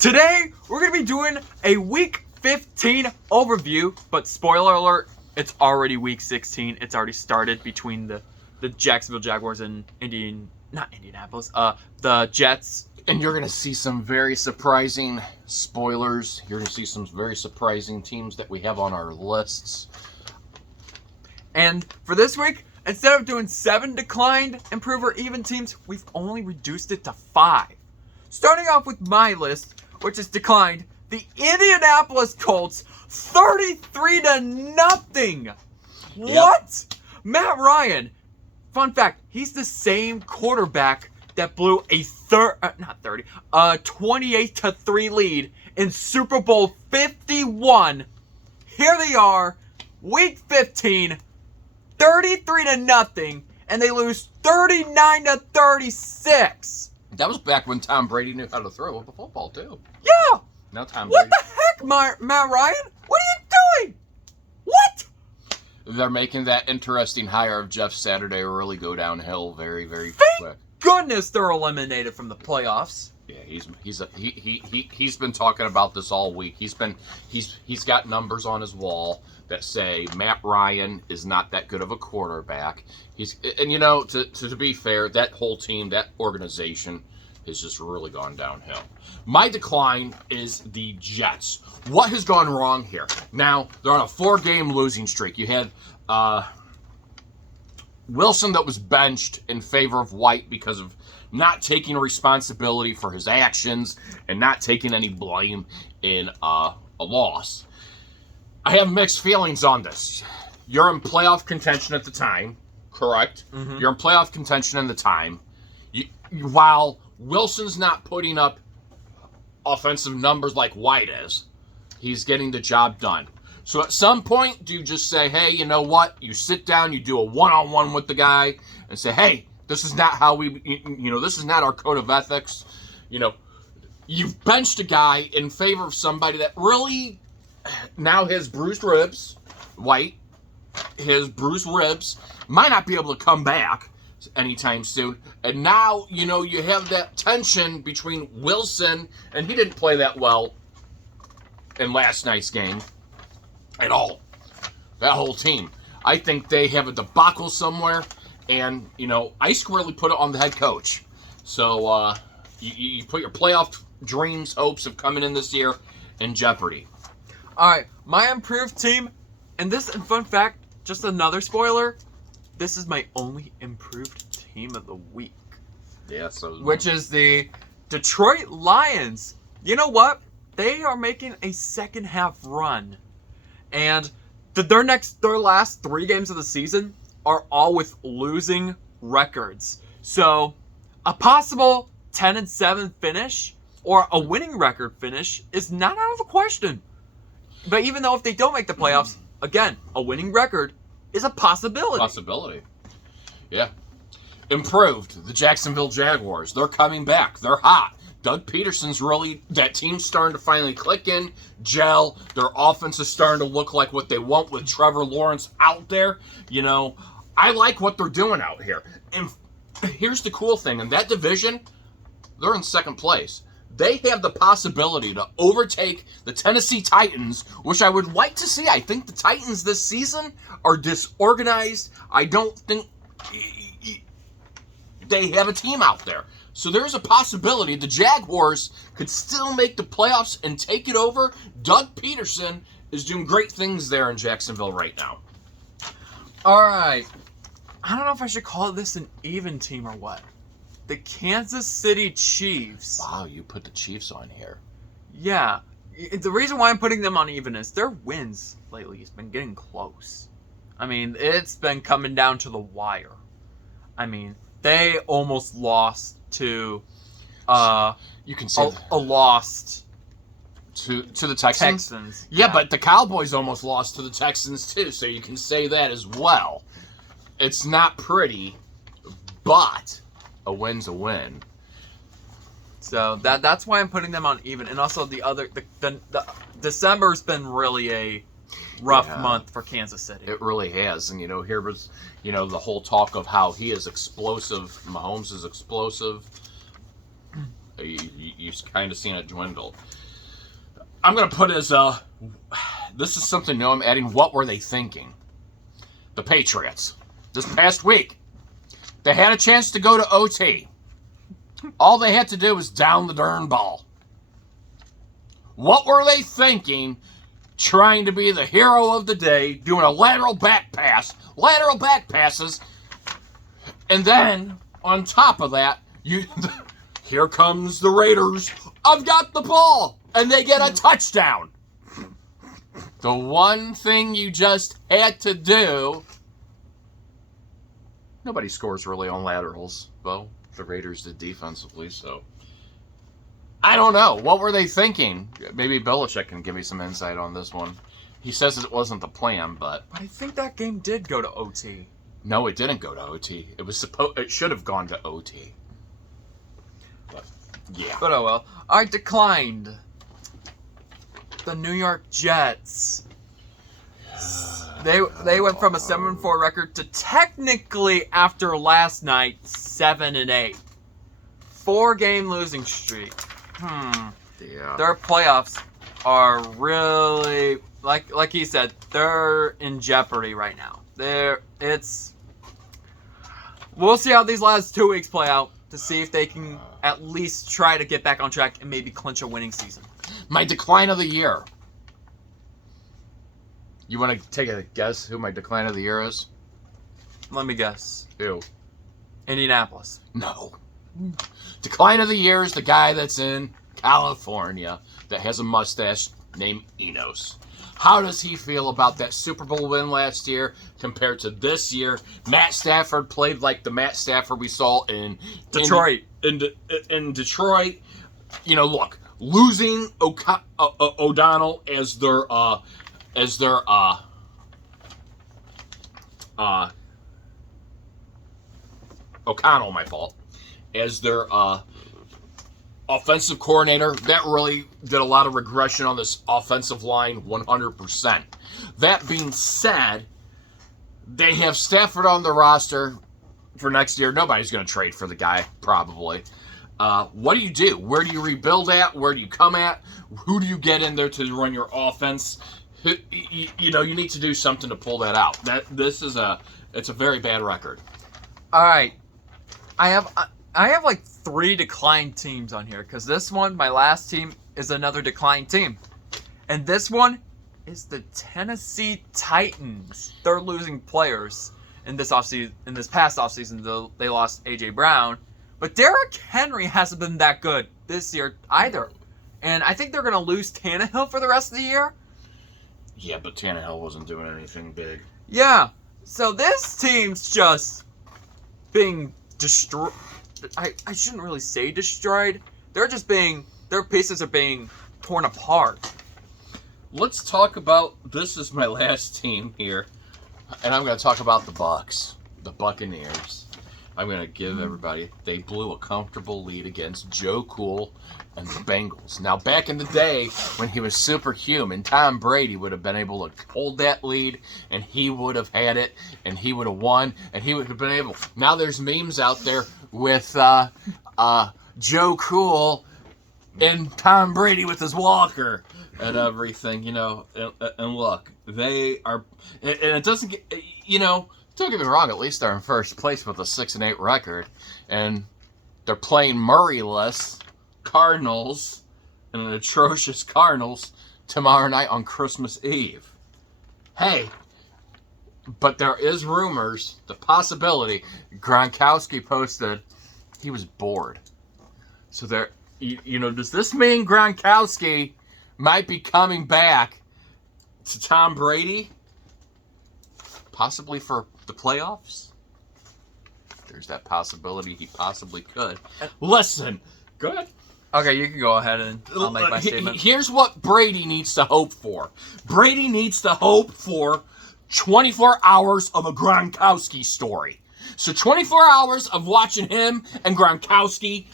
Today, we're going to be doing a Week 15 overview, but spoiler alert, it's already Week 16. It's already started between the Jacksonville Jaguars and Indianapolis, the Jets. And you're going to see some very surprising spoilers. You're going to see some very surprising teams that we have on our lists. And for this week, instead of doing 7 declined, improve, or even teams, we've only reduced it to 5. Starting off with my list, which is declined, the Indianapolis Colts, 33-0. What? Matt Ryan. Fun fact, he's the same quarterback that blew a 28-3 lead in Super Bowl 51. Here they are, Week 15, 33-0, and they lose 39-36. That was back when Tom Brady knew how to throw a football, too. Yeah. Now Tom What Brady. the heck, Matt Ryan? What are you doing? What? They're making that interesting hire of Jeff Saturday really go downhill very, very Thank quick. goodness they're eliminated from the playoffs. Yeah, he's been talking about this all week. He's got numbers on his wall that say Matt Ryan is not that good of a quarterback. To be fair, that whole team, that organization has just really gone downhill. My decline is the Jets. What has gone wrong here? Now, they're on a 4-game losing streak. You had Wilson that was benched in favor of White because of not taking responsibility for his actions and not taking any blame in a loss. I have mixed feelings on this. You're in playoff contention at the time, correct? Mm-hmm. You're in playoff contention at the time. While Wilson's not putting up offensive numbers like White is, he's getting the job done. So at some point, do you just say, hey, you know what? You sit down, you do a one-on-one with the guy and say, hey, this is not how this is not our code of ethics. You've benched a guy in favor of somebody that really now has bruised ribs. White has bruised ribs, might not be able to come back anytime soon. And now, you have that tension between Wilson, and he didn't play that well in last night's game at all. That whole team. I think they have a debacle somewhere, and, I squarely put it on the head coach. So, you put your playoff dreams, hopes of coming in this year in jeopardy. All right, my improved team, and fun fact, just another spoiler, this is my only improved team of the week. Yeah, which is the Detroit Lions. You know what? They are making a second half run, and their last 3 games of the season are all with losing records. So, a possible 10-7 finish or a winning record finish is not out of the question. But even though if they don't make the playoffs, again, a winning record is a possibility. Yeah. Improved. The Jacksonville Jaguars. They're coming back. They're hot. Doug Peterson's that team's starting to finally click in, gel. Their offense is starting to look like what they want with Trevor Lawrence out there. I like what they're doing out here. And here's the cool thing. In that division, they're in second place. They have the possibility to overtake the Tennessee Titans, which I would like to see. I think the Titans this season are disorganized. I don't think they have a team out there. So there's a possibility the Jaguars could still make the playoffs and take it over. Doug Peterson is doing great things there in Jacksonville right now. All right. I don't know if I should call this an even team or what. The Kansas City Chiefs. Wow, you put the Chiefs on here. Yeah. The reason why I'm putting them on even is their wins lately has been getting close. I mean, it's been coming down to the wire. I mean, they almost lost to you can say a lost to the Texans. Yeah, but the Cowboys almost lost to the Texans too, so you can say that as well. It's not pretty, but a win's a win. So that's why I'm putting them on even. And also the December's been really a rough month for Kansas City. It really has. And, here was, the whole talk of how he is explosive. Mahomes is explosive. You've kind of seen it dwindle. I'm going to put as this is something new I'm adding. What were they thinking? The Patriots. This past week, they had a chance to go to OT. All they had to do was down the darn ball. What were they thinking, trying to be the hero of the day, doing a lateral passes, and then, on top of that, here comes the Raiders. I've got the ball, and they get a touchdown. The one thing you just had to do. Nobody scores really on laterals. Well, the Raiders did defensively, so. I don't know. What were they thinking? Maybe Belichick can give me some insight on this one. He says it wasn't the plan, but. I think that game did go to OT. No, it didn't go to OT. It should have gone to OT. But, yeah. But oh well. I declined. The New York Jets. They went from a 7-4 record to technically after last night 7-8. 4-game losing streak. Yeah. Their playoffs are really like he said, they're in jeopardy right now. We'll see how these last 2 weeks play out to see if they can at least try to get back on track and maybe clinch a winning season. My decline of the year. You want to take a guess who my decline of the year is? Let me guess. Who? Indianapolis. No. Decline of the year is the guy that's in California that has a mustache named Enos. How does he feel about that Super Bowl win last year compared to this year? Matt Stafford played like the Matt Stafford we saw in Detroit. In Detroit. You know, look, losing O'Donnell as their O'Connell, my fault, as their offensive coordinator, that really did a lot of regression on this offensive line, 100%. That being said, they have Stafford on the roster for next year. Nobody's going to trade for the guy, probably. What do you do? Where do you rebuild at? Where do you come at? Who do you get in there to run your offense? You know, you need to do something to pull that out. It's a very bad record. All right, I have like 3 declined teams on here because this one, my last team, is another declined team, and this one is the Tennessee Titans. They're losing players in this offseason. In this past offseason, they lost AJ Brown, but Derrick Henry hasn't been that good this year either, and I think they're gonna lose Tannehill for the rest of the year. Yeah, but Tannehill wasn't doing anything big. Yeah, so this team's just being destroyed. I shouldn't really say destroyed. Their pieces are being torn apart. Let's talk about, this is my last team here, and I'm going to talk about the Bucs, the Buccaneers. I'm going to give everybody, they blew a comfortable lead against Joe Cool and the Bengals. Now, back in the day, when he was superhuman, Tom Brady would have been able to hold that lead, and he would have had it, and he would have won, and he would have been able. Now there's memes out there with Joe Cool and Tom Brady with his walker and everything, you know. And look, they are, and it doesn't get, you know, don't get me wrong, at least they're in first place with a 6-8 record, and they're playing Murray-less Cardinals and an atrocious Cardinals tomorrow night on Christmas Eve. Hey, but there is rumors, the possibility. Gronkowski posted he was bored. So there, you know, does this mean Gronkowski might be coming back to Tom Brady? Possibly for the playoffs? There's that possibility he possibly could. Listen, go ahead. Okay, you can go ahead and I'll make my statement. Here's what Brady needs to hope for. Brady needs to hope for 24 hours of a Gronkowski story. So 24 hours of watching him and Gronkowski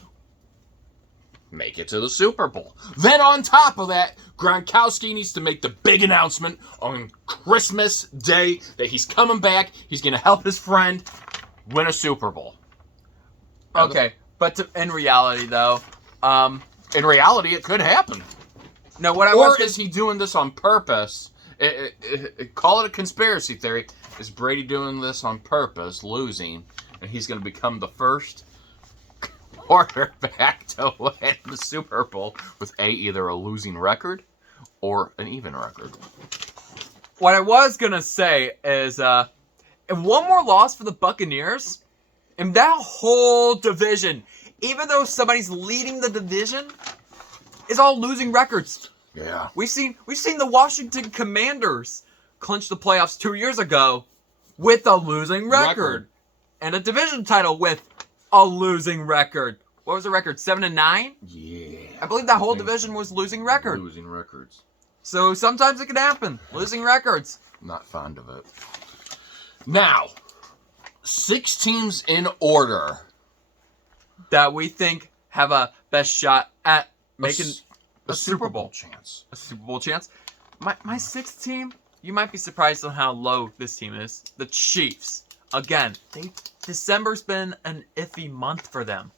make it to the Super Bowl. Then on top of that, Gronkowski needs to make the big announcement on Christmas Day that he's coming back. He's going to help his friend win a Super Bowl. Okay, but in reality, though, In reality, it could happen. No, what I Or was is he doing this on purpose? Call it a conspiracy theory. Is Brady doing this on purpose, losing, and he's going to become the first quarterback to win the Super Bowl with either a losing record or an even record? What I was gonna say is, if one more loss for the Buccaneers, in that whole division, even though somebody's leading the division, is all losing records. Yeah. We've seen the Washington Commanders clinch the playoffs 2 years ago with a losing record. And a division title with a losing record. What was the record? 7-9? Yeah. I believe that whole division was losing record. Losing records. So sometimes it can happen. Losing records. Not fond of it. Now, 6 teams in order. That we think have a best shot at making a Super Bowl chance. a Super Bowl chance. My sixth team, you might be surprised on how low this team is. The Chiefs. Again, December's been an iffy month for them.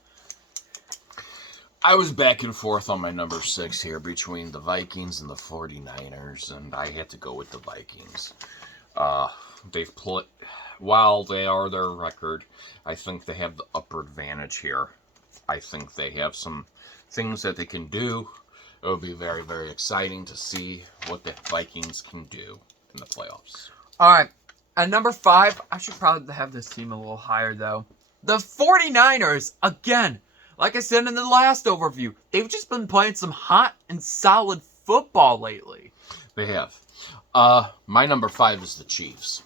I was back and forth on my number 6 here between the Vikings and the 49ers, and I had to go with the Vikings. They've played, while they are their record, I think they have the upper advantage here. I think they have some things that they can do. It would be very, very exciting to see what the Vikings can do in the playoffs. All right. At number 5, I should probably have this team a little higher, though. The 49ers, again, like I said in the last overview, they've just been playing some hot and solid football lately. They have. My number 5 is the Chiefs.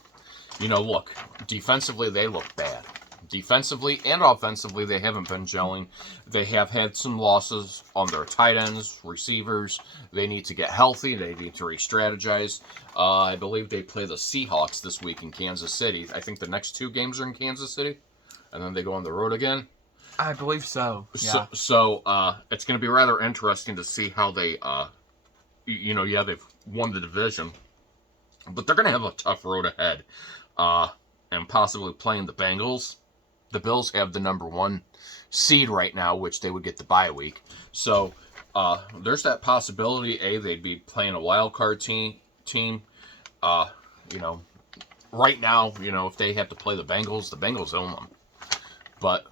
You know, look, defensively, they look bad. Defensively and offensively, they haven't been gelling. They have had some losses on their tight ends, receivers. They need to get healthy. They need to re-strategize. I believe they play the Seahawks this week in Kansas City. I think the next 2 games are in Kansas City, and then they go on the road again. I believe so. Yeah. So it's going to be rather interesting to see how they, they've won the division, but they're going to have a tough road ahead, and possibly playing the Bengals. The Bills have the number 1 seed right now, which they would get the bye week. So there's that possibility. They'd be playing a wild card team. Right now, if they have to play the Bengals own them. But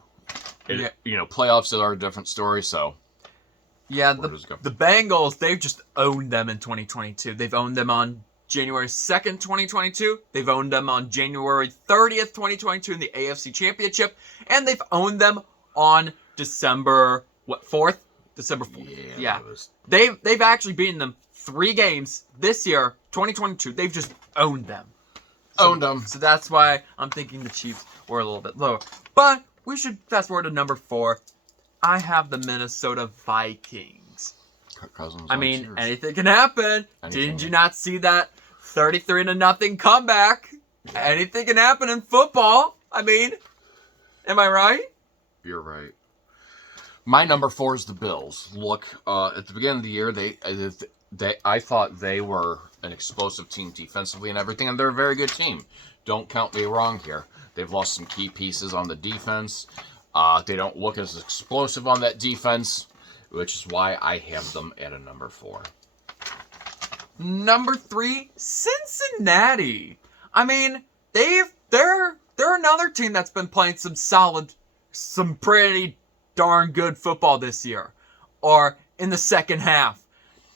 playoffs are a different story. So yeah, the Bengals, they've just owned them in 2022. They've owned them on January 2nd, 2022. They've owned them on January 30th, 2022 in the AFC Championship. And they've owned them on December 4th? December 4th. Yeah. They've actually beaten them 3 games this year, 2022. They've just owned them. So that's why I'm thinking the Chiefs were a little bit lower. But we should fast forward to number 4. I have the Minnesota Vikings. Cousins. I mean, anything can happen. Did you not see that 33-0 comeback? Anything can happen in football. I mean, am I right? You're right. My number 4 is the Bills. Look, at the beginning of the year, I thought they were an explosive team defensively and everything, and they're a very good team. Don't count me wrong here. They've lost some key pieces on the defense. They don't look as explosive on that defense, which is why I have them at a number 4. Number 3, Cincinnati. I mean, they're another team that's been playing some pretty darn good football this year, or in the second half.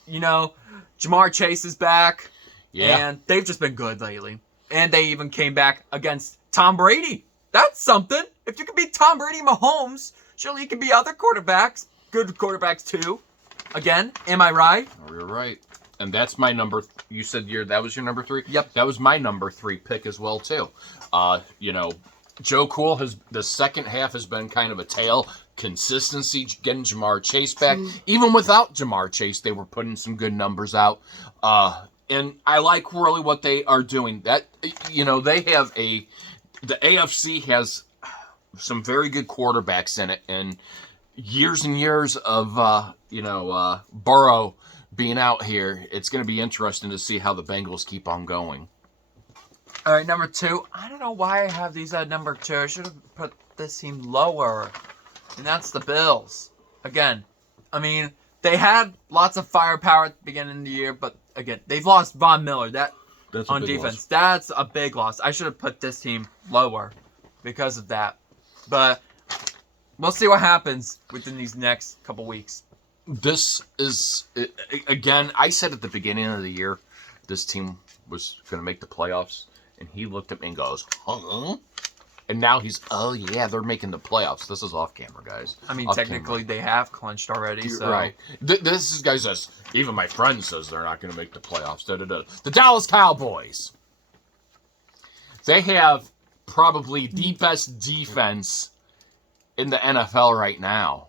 Jamar Chase is back, and they've just been good lately. And they even came back against Tom Brady. That's something. If you can beat Tom Brady and Mahomes, surely you can beat other quarterbacks. Good quarterbacks too. Again, am I right? Oh, you're right. And that's my number. You said that was your number 3? Yep. That was my number 3 pick as well too. Joe Cool the second half has been kind of a tale. Consistency, getting Jamar Chase back. Even without Jamar Chase, they were putting some good numbers out. And I like really what they are doing. That they have the AFC has some very good quarterbacks in it, and years and years of Burrow being out here. It's going to be interesting to see how the Bengals keep on going. All right, number 2. I don't know why I have these at number 2. I should have put this team lower. And that's the Bills. Again, I mean, they had lots of firepower at the beginning of the year, but again, they've lost Von Miller. That's a On big defense, loss. that's a big loss. I should have put this team lower because of that. But we'll see what happens within these next couple weeks. This is, again, I said at the beginning of the year, this team was going to make the playoffs. And he looked at me and goes, huh? And now he's, oh, yeah, they're making the playoffs. This is off camera, guys. I mean, Off technically, camera. they have clinched already. So. Right. This is, guy says, even my friend says they're not going to make the playoffs. Da-da-da. The Dallas Cowboys. They have probably the best defense in the NFL right now.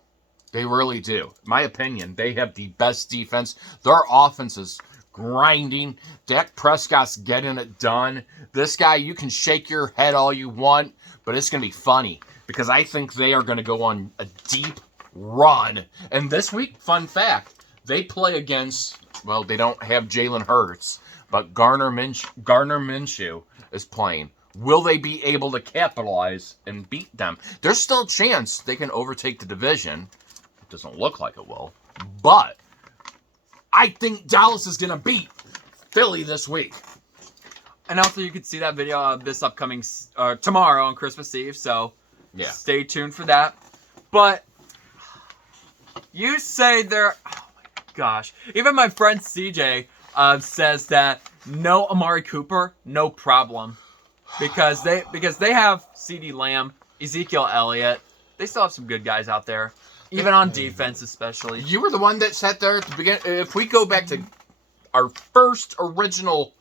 They really do. In my opinion, they have the best defense. Their offense is grinding. Dak Prescott's getting it done. This guy, you can shake your head all you want, but it's going to be funny because I think they are going to go on a deep run. And this week, fun fact, they play against, well, they don't have Jalen Hurts, but Gardner Minshew is playing. Will they be able to capitalize and beat them? There's still a chance they can overtake the division. It doesn't look like it will, but I think Dallas is going to beat Philly this week. And also, you can see that video of this upcoming tomorrow on Christmas Eve. So, Yeah. Stay tuned for that. But you say they're, oh my gosh, even my friend CJ says that no Amari Cooper, no problem, because they have CeeDee Lamb, Ezekiel Elliott. They still have some good guys out there, even on defense, especially. You were the one that sat there at the beginning. If we go back to our first original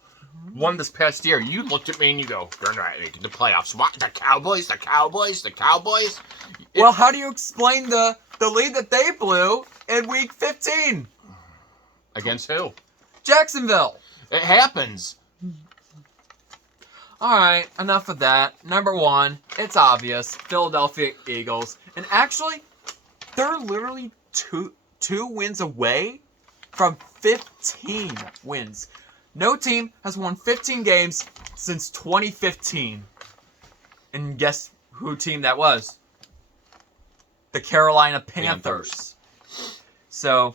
one this past year, you looked at me and you go, they're not making the playoffs. What? The Cowboys? The Cowboys? The Cowboys? Well, how do you explain the lead that they blew in Week 15? Against who? Jacksonville. It happens. All right, enough of that. Number one, it's obvious, Philadelphia Eagles. And actually, they're literally two wins away from 15 wins. No team has won 15 games since 2015. And guess who team that was? The Carolina Panthers. So,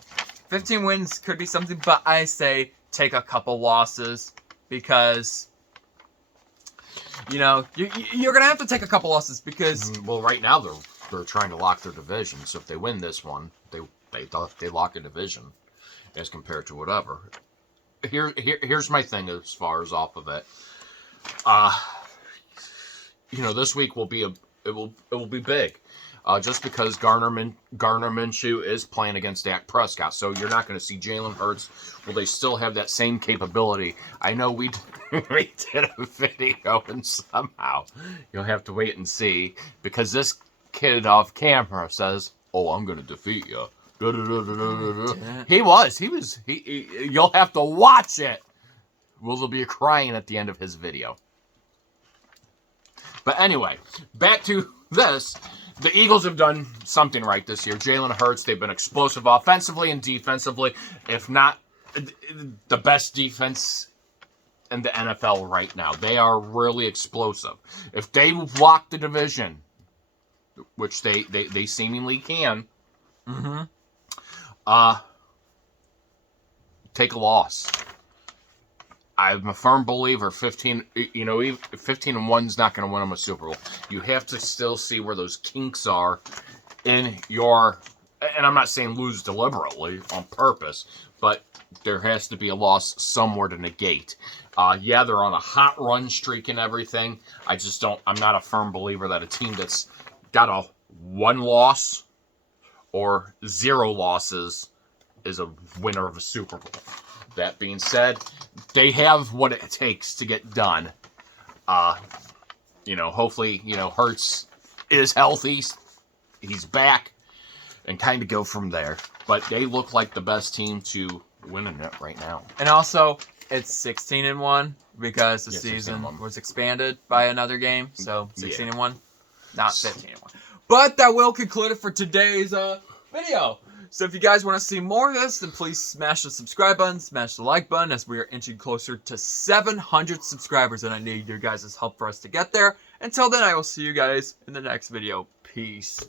15 wins could be something, but I say take a couple losses because, you know, you're going to have to take a couple losses because... Well, right now they're trying to lock their division. So if they win this one, they lock a division as compared to whatever. Here's my thing as far as off of it. You know, this week will be it will be big. Just because Gardner Minshew is playing against Dak Prescott. So you're not going to see Jalen Hurts. Will they still have that same capability? I know we did a video, and somehow you'll have to wait and see. Because this kid off camera says, oh, I'm going to defeat you. He was. You'll have to watch it. Will there be a crying at the end of his video? But anyway, back to this. The Eagles have done something right this year. Jalen Hurts, they've been explosive offensively and defensively, if not the best defense in the NFL right now. They are really explosive. If they lock the division, which they seemingly can, take a loss. I'm a firm believer 15 and 1 is not going to win them a Super Bowl. You have to still see where those kinks are in your, and I'm not saying lose deliberately on purpose, but there has to be a loss somewhere to negate. Yeah, they're on a hot run streak and everything. I'm not a firm believer that a team that's got a 1 loss or 0 losses is a winner of a Super Bowl. That being said, they have what it takes to get done. Hopefully, Hurts is healthy. He's back. And kind of go from there. But they look like the best team to win in it right now. And also, it's 16-1 because the season 16-1. was expanded by another game. So 16-1, not 15-1. But that will conclude it for today's video. So if you guys want to see more of this, then please smash the subscribe button, smash the like button, as we are inching closer to 700 subscribers, and I need your guys' help for us to get there. Until then, I will see you guys in the next video. Peace.